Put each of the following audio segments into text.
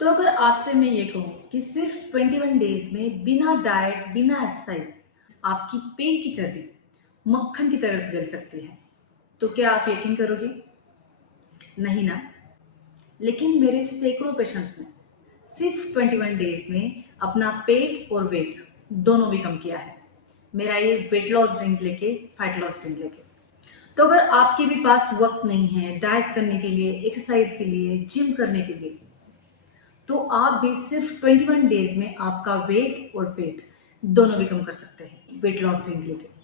तो अगर आपसे मैं ये कहूँ कि सिर्फ 21 डेज में बिना डाइट बिना एक्सरसाइज आपकी पेट की चर्बी मक्खन की तरह पिघल सकती है, तो क्या आप यकीन करोगे? नहीं ना। लेकिन मेरे सैकड़ों पेशेंट्स ने सिर्फ 21 डेज में अपना पेट और वेट दोनों भी कम किया है, मेरा ये वेट लॉस ड्रिंक लेके, फैट लॉस ड्रिंक लेके। तो अगर आपके भी पास वक्त नहीं है डाइट करने के लिए, एक्सरसाइज के लिए, जिम करने के लिए, तो आप भी सिर्फ 21 डेज में आपका वेट और पेट दोनों भी कम कर सकते हैं वेट लॉस ड्रिंक लेके।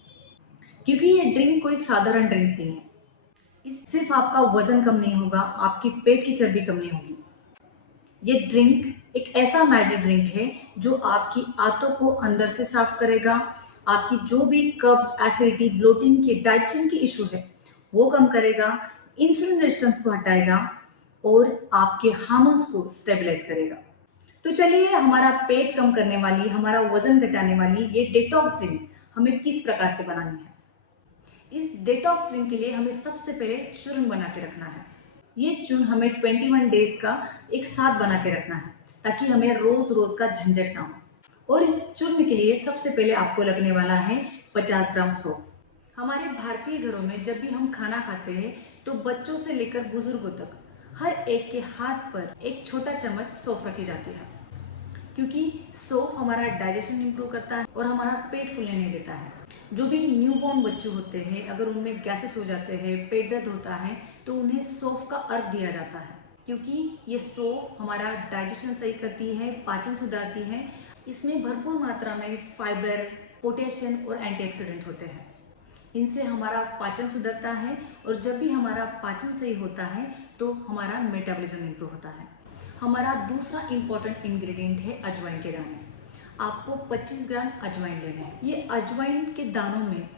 क्योंकि ये ड्रिंक कोई साधारण ड्रिंक नहीं है। इस सिर्फ आपका वजन कम नहीं होगा, आपकी पेट की चर्बी कम नहीं होगी। ये ड्रिंक एक ऐसा मैजिक ड्रिंक है जो आपकी आंतों को अंदर से साफ करेगा, आपकी जो भी कब्ज, एसिडिटी, ब्लोटिंग की, डाइजेशन की इशू है वो कम करेगा, इंसुलिन रेजिस्टेंस को हटाएगा और आपके हार्मोन्स को स्टेबलाइज करेगा। तो चलिए, हमारा पेट कम करने वाली, हमारा वजन घटाने वाली ये डिटॉक्स ड्रिंक हमें किस प्रकार से बनानी है। इस डिटॉक्स ड्रिंक के लिए हमें सबसे पहले चूर्ण बना के रखना है। ये चूर्ण हमें 21 डेज का एक साथ बना के रखना है ताकि हमें रोज रोज का झंझट ना हो। और इस चूर्ण के लिए सबसे पहले आपको लगने वाला है 50 ग्राम सौंफ। हमारे भारतीय घरों में जब भी हम खाना खाते हैं तो बच्चों से लेकर बुजुर्गों तक हर एक के हाथ पर एक छोटा चम्मच सौंफ रखी जाती है, क्योंकि सौंफ हमारा डाइजेशन इंप्रूव करता है और हमारा पेट फूलने नहीं देता है। जो भी न्यूबॉर्न बच्चे होते हैं, अगर उनमें गैसेस हो जाते हैं, पेट दर्द होता है, तो उन्हें सौंफ का अर्घ दिया जाता है, क्योंकि ये सौंफ हमारा डाइजेशन सही करती है, पाचन सुधारती है। इसमें भरपूर मात्रा में फाइबर, पोटेशियम और एंटीऑक्सीडेंट होते हैं। इनसे हमारा पाचन सुधरता है और जब भी हमारा पाचन सही होता है तो हमारा मेटाबॉलिज्म इंप्रूव होता है। हमारा दूसरा इंपॉर्टेंट इंग्रेडिएंट है अजवाइन के दाने। आपको 25 ग्राम अजवाइन लेना है। ये अजवाइन के दानों में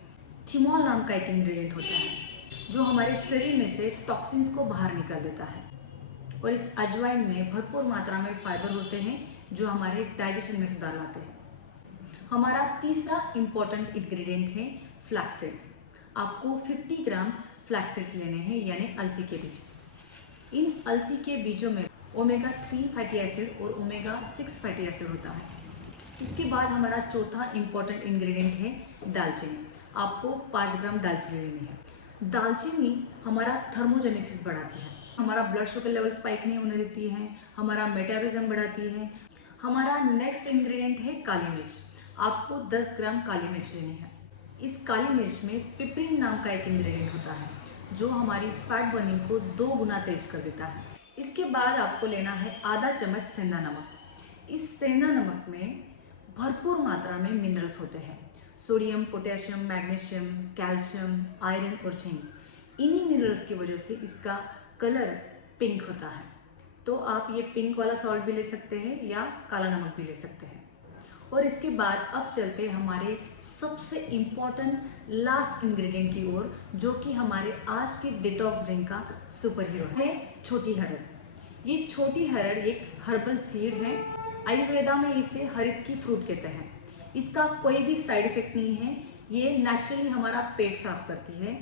थिमोल नाम का एक इंग्रेडिएंट होता है जो हमारे शरीर में से टॉक्सिन्स को बाहर निकाल देता है। और इस अजवाइन में भरपूर मात्रा में फाइबर होते हैं जो हमारे डाइजेशन में सुधार लाते हैं। हमारा तीसरा इंपॉर्टेंट इंग्रेडिएंट है फ्लैक्स सीड्स। आपको 50 ग्राम फ्लैक्स सीड्स लेने हैं, यानी अलसी के बीज। इन अलसी के बीजों में ओमेगा 3 फैटी एसिड और ओमेगा 6 फैटी एसिड होता है। इसके बाद हमारा चौथा इंपॉर्टेंट इंग्रेडिएंट है दालचीनी। आपको 5 ग्राम दालचीनी लेनी है। दालचीनी हमारा थर्मोजेनेसिस बढ़ाती है, हमारा ब्लड शुगर लेवल स्पाइक नहीं होने देती है, हमारा मेटाबॉलिज्म बढ़ाती है। हमारा नेक्स्ट इंग्रेडिएंट है काली मिर्च। आपको 10 ग्राम काली मिर्च लेनी है। इस काली मिर्च में पिपरिन नाम का एक इंग्रेडिएंट होता है जो हमारी फैट बर्निंग को 2 गुना तेज कर देता है। इसके बाद आपको लेना है आधा चम्मच सेंधा नमक। इस सेंधा नमक में भरपूर मात्रा में मिनरल्स होते हैं, sodium, potassium, magnesium, calcium, iron और जिंक। इन्हीं मिनरल्स की वजह से इसका कलर पिंक होता है। तो आप ये पिंक वाला सॉल्ट भी ले सकते हैं या काला नमक भी ले सकते हैं। और इसके बाद अब चलते हैं हमारे सबसे इम्पॉर्टेंट लास्ट इंग्रेडिएंट की ओर, जो कि हमारे आज के डिटॉक्स ड्रिंक का सुपर हीरो है, छोटी हरड़। ये छोटी हरड़ एक हर्बल सीड है। आयुर्वेदा में इसे हरित की फ्रूट कहते हैं। इसका कोई भी साइड इफेक्ट नहीं है। ये नेचुरली हमारा पेट साफ करती है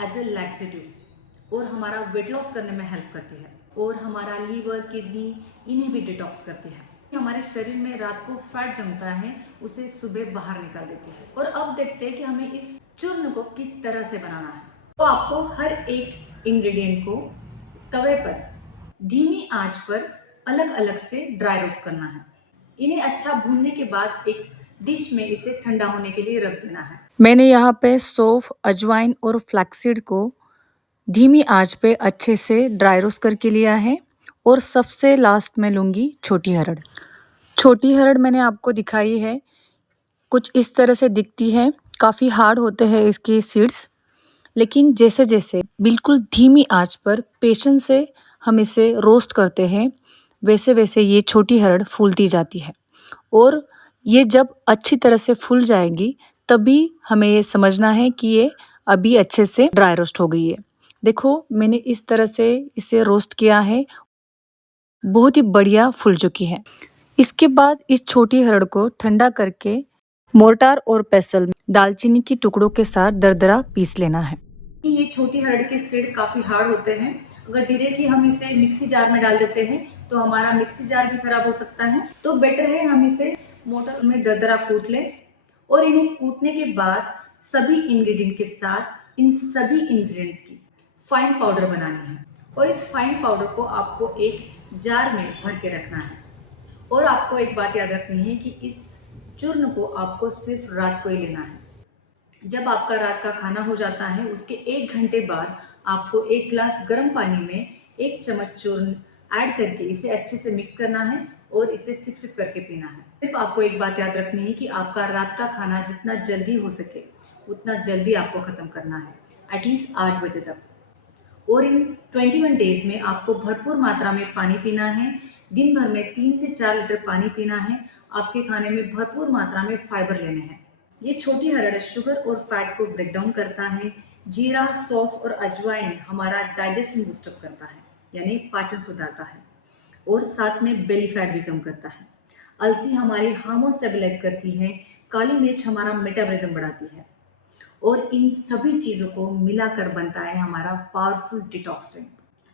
एज ए लैक्सेटिव और हमारा वेट लॉस करने में हेल्प करती है और हमारा लीवर, किडनी इन्हें भी डिटॉक्स करती है। हमारे शरीर में रात को फैट जमता है, उसे सुबह बाहर निकाल देती है। और अब देखते हैं कि हमें इस चूर्ण को किस तरह से बनाना है। तो आपको हर एक इंग्रेडिएंट को तवे पर धीमी आंच पर अलग अलग से ड्राई रोस्ट करना है। इन्हें अच्छा भूनने के बाद एक डिश में इसे ठंडा होने के लिए रख देना है। मैंने यहाँ पे सौंफ, अजवाइन और फ्लैक्सीड को धीमी आंच पे अच्छे से ड्राई रोस्ट करके लिया है। और सबसे लास्ट में लूँगी छोटी हरड़। छोटी हरड़ मैंने आपको दिखाई है, कुछ इस तरह से दिखती है। काफ़ी हार्ड होते हैं इसके सीड्स, लेकिन जैसे जैसे बिल्कुल धीमी आंच पर पेशेंस से हम इसे रोस्ट करते हैं, वैसे वैसे ये छोटी हरड़ फूलती जाती है। और ये जब अच्छी तरह से फूल जाएगी तभी हमें ये समझना है कि ये अभी अच्छे से ड्राई रोस्ट हो गई है। देखो, मैंने इस तरह से इसे रोस्ट किया है, बहुत ही बढ़िया फूल चुकी है। इसके बाद इस छोटी हरड़ को ठंडा करके मोर्टार और पेसल में दालचीनी की टुकड़ों के साथ दरदरा पीस लेना है। ये छोटी हरड़ के सीड काफ़ी हार्ड होते हैं। अगर डायरेक्टली हम इसे मिक्सी जार में डाल देते हैं तो हमारा मिक्सी जार भी खराब हो सकता है। तो बेटर है हम इसे मोटर में दरदरा कूट लें और इन्हें कूटने के बाद सभी इंग्रेडिएंट के साथ इन सभी इंग्रेडिएंट्स की फाइन पाउडर बनानी है और इस फाइन पाउडर को आपको एक जार में भर के रखना है। और आपको एक बात याद रखनी है कि इस चूर्ण को आपको सिर्फ रात को ही लेना है। जब आपका रात का खाना हो जाता है उसके 1 घंटे बाद आपको 1 गिलास गर्म पानी में 1 चम्मच चूर्ण ऐड करके इसे अच्छे से मिक्स करना है और इसे सिप सिप करके पीना है। सिर्फ आपको एक बात याद रखनी है कि आपका रात का खाना जितना जल्दी हो सके उतना जल्दी आपको ख़त्म करना है, एटलीस्ट 8 बजे तक। और इन 21 डेज में आपको भरपूर मात्रा में पानी पीना है। दिन भर में 3 से 4 लीटर पानी पीना है। आपके खाने में भरपूर मात्रा में फाइबर लेने हैं। ये छोटी हरड़ शुगर और फैट को ब्रेक डाउन करता है। जीरा, सौंफ और अजवाइन हमारा डाइजेशन बूस्टअप करता है, यानी पाचन सुधारता है और साथ में बेली फैट भी कम करता है। अलसी हमारी हार्मोन स्टेबलाइज करती है। काली मिर्च हमारा मेटाबॉलिज्म बढ़ाती है और इन सभी चीज़ों को मिलाकर बनता है हमारा पावरफुल डिटॉक्स ड्रिंक।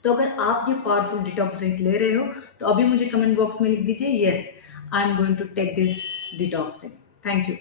तो अगर आप ये पावरफुल डिटॉक्स ड्रिंक ले रहे हो तो अभी मुझे कमेंट बॉक्स में लिख दीजिए, yes I am going to take this detox drink. Thank you.